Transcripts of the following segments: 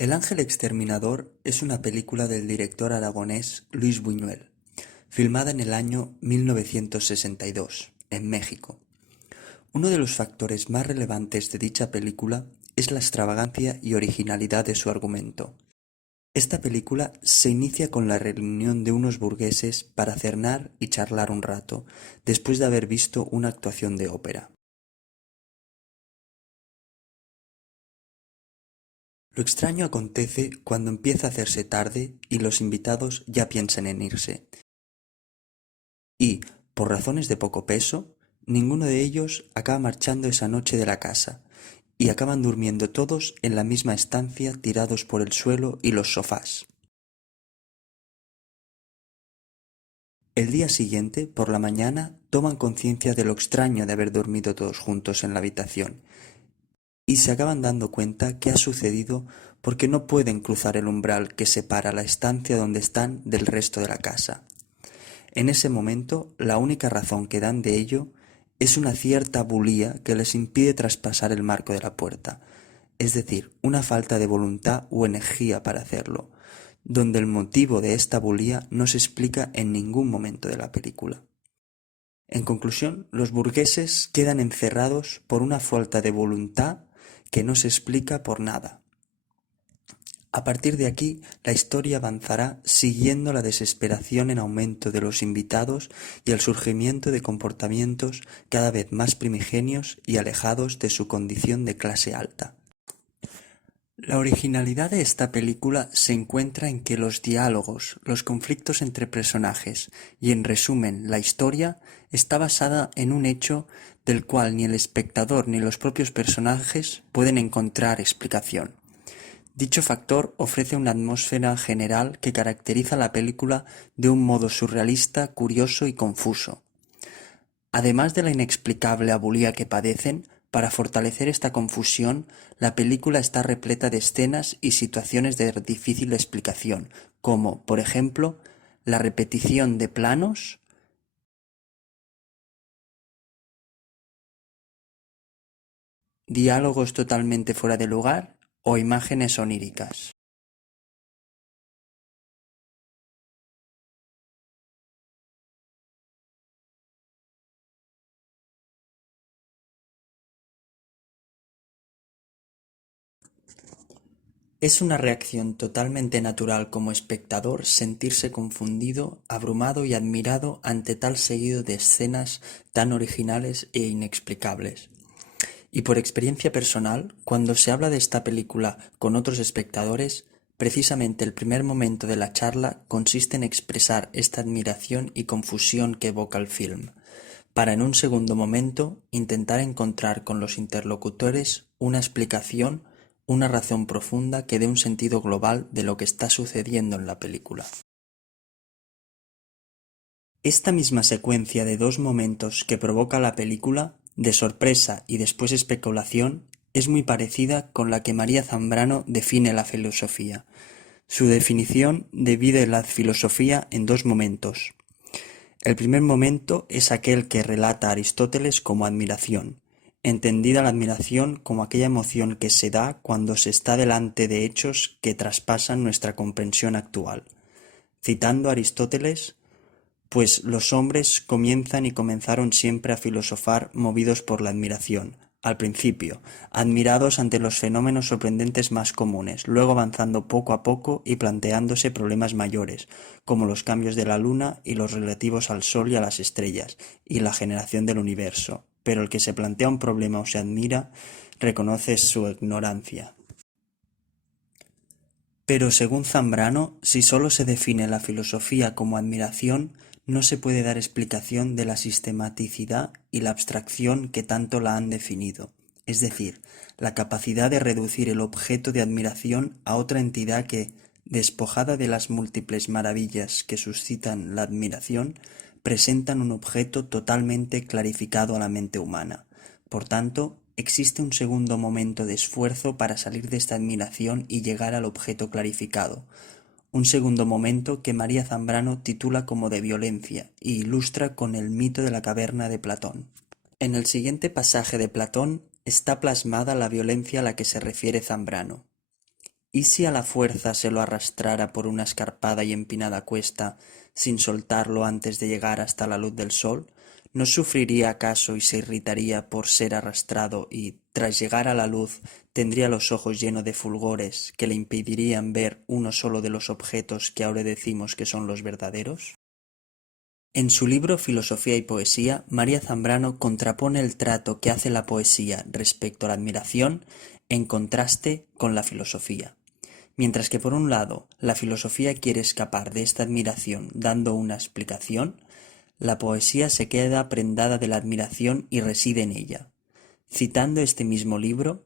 El ángel exterminador es una película del director aragonés Luis Buñuel, filmada en el año 1962, en México. Uno de los factores más relevantes de dicha película es la extravagancia y originalidad de su argumento. Esta película se inicia con la reunión de unos burgueses para cenar y charlar un rato, después de haber visto una actuación de ópera. Lo extraño acontece cuando empieza a hacerse tarde y los invitados ya piensan en irse. Y, por razones de poco peso, ninguno de ellos acaba marchando esa noche de la casa, y acaban durmiendo todos en la misma estancia tirados por el suelo y los sofás. El día siguiente, por la mañana, toman conciencia de lo extraño de haber dormido todos juntos en la habitación, y se acaban dando cuenta que ha sucedido porque no pueden cruzar el umbral que separa la estancia donde están del resto de la casa. En ese momento, la única razón que dan de ello es una cierta bulía que les impide traspasar el marco de la puerta, es decir, una falta de voluntad o energía para hacerlo, donde el motivo de esta bulía no se explica en ningún momento de la película. En conclusión, los burgueses quedan encerrados por una falta de voluntad que no se explica por nada. A partir de aquí, la historia avanzará siguiendo la desesperación en aumento de los invitados y el surgimiento de comportamientos cada vez más primigenios y alejados de su condición de clase alta. La originalidad de esta película se encuentra en que los diálogos, los conflictos entre personajes y, en resumen, la historia está basada en un hecho del cual ni el espectador ni los propios personajes pueden encontrar explicación. Dicho factor ofrece una atmósfera general que caracteriza la película de un modo surrealista, curioso y confuso. Además de la inexplicable abulía que padecen, para fortalecer esta confusión, la película está repleta de escenas y situaciones de difícil explicación, como, por ejemplo, la repetición de planos, diálogos totalmente fuera de lugar o imágenes oníricas. Es una reacción totalmente natural como espectador sentirse confundido, abrumado y admirado ante tal seguido de escenas tan originales e inexplicables. Y por experiencia personal, cuando se habla de esta película con otros espectadores, precisamente el primer momento de la charla consiste en expresar esta admiración y confusión que evoca el film, para en un segundo momento intentar encontrar con los interlocutores una explicación, una razón profunda que dé un sentido global de lo que está sucediendo en la película. Esta misma secuencia de dos momentos que provoca la película, de sorpresa y después especulación, es muy parecida con la que María Zambrano define la filosofía. Su definición divide la filosofía en dos momentos. El primer momento es aquel que relata Aristóteles como admiración, entendida la admiración como aquella emoción que se da cuando se está delante de hechos que traspasan nuestra comprensión actual. Citando a Aristóteles, pues los hombres comienzan y comenzaron siempre a filosofar movidos por la admiración, al principio, admirados ante los fenómenos sorprendentes más comunes, luego avanzando poco a poco y planteándose problemas mayores, como los cambios de la luna y los relativos al sol y a las estrellas, y la generación del universo. Pero el que se plantea un problema o se admira, reconoce su ignorancia. Pero según Zambrano, si sólo se define la filosofía como admiración, no se puede dar explicación de la sistematicidad y la abstracción que tanto la han definido, es decir, la capacidad de reducir el objeto de admiración a otra entidad que, despojada de las múltiples maravillas que suscitan la admiración, presentan un objeto totalmente clarificado a la mente humana. Por tanto, existe un segundo momento de esfuerzo para salir de esta admiración y llegar al objeto clarificado. Un segundo momento que María Zambrano titula como de violencia y ilustra con el mito de la caverna de Platón. En el siguiente pasaje de Platón está plasmada la violencia a la que se refiere Zambrano. ¿Y si a la fuerza se lo arrastrara por una escarpada y empinada cuesta, sin soltarlo antes de llegar hasta la luz del sol? ¿No sufriría acaso y se irritaría por ser arrastrado y, tras llegar a la luz, tendría los ojos llenos de fulgores que le impedirían ver uno solo de los objetos que ahora decimos que son los verdaderos? En su libro Filosofía y Poesía, María Zambrano contrapone el trato que hace la poesía respecto a la admiración en contraste con la filosofía. Mientras que por un lado la filosofía quiere escapar de esta admiración dando una explicación, la poesía se queda prendada de la admiración y reside en ella. Citando este mismo libro,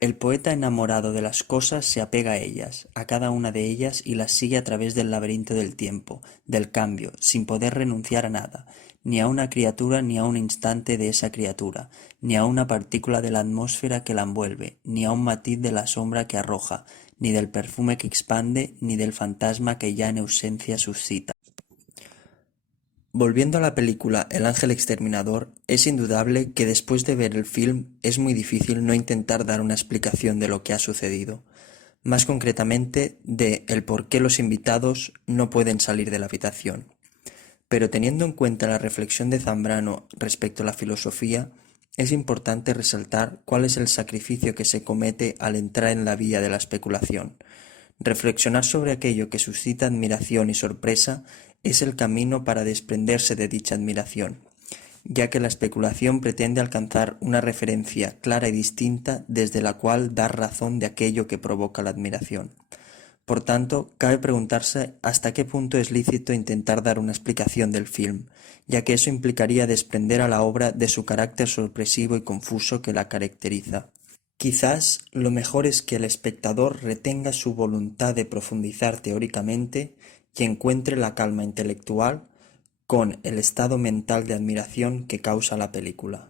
el poeta enamorado de las cosas se apega a ellas, a cada una de ellas y las sigue a través del laberinto del tiempo, del cambio, sin poder renunciar a nada, ni a una criatura ni a un instante de esa criatura, ni a una partícula de la atmósfera que la envuelve, ni a un matiz de la sombra que arroja, ni del perfume que expande, ni del fantasma que ya en ausencia suscita. Volviendo a la película El ángel exterminador, es indudable que después de ver el film es muy difícil no intentar dar una explicación de lo que ha sucedido, más concretamente de el por qué los invitados no pueden salir de la habitación. Pero teniendo en cuenta la reflexión de Zambrano respecto a la filosofía, es importante resaltar cuál es el sacrificio que se comete al entrar en la vía de la especulación. Reflexionar sobre aquello que suscita admiración y sorpresa es el camino para desprenderse de dicha admiración, ya que la especulación pretende alcanzar una referencia clara y distinta desde la cual dar razón de aquello que provoca la admiración. Por tanto, cabe preguntarse hasta qué punto es lícito intentar dar una explicación del film, ya que eso implicaría desprender a la obra de su carácter sorpresivo y confuso que la caracteriza. Quizás lo mejor es que el espectador retenga su voluntad de profundizar teóricamente y encuentre la calma intelectual con el estado mental de admiración que causa la película.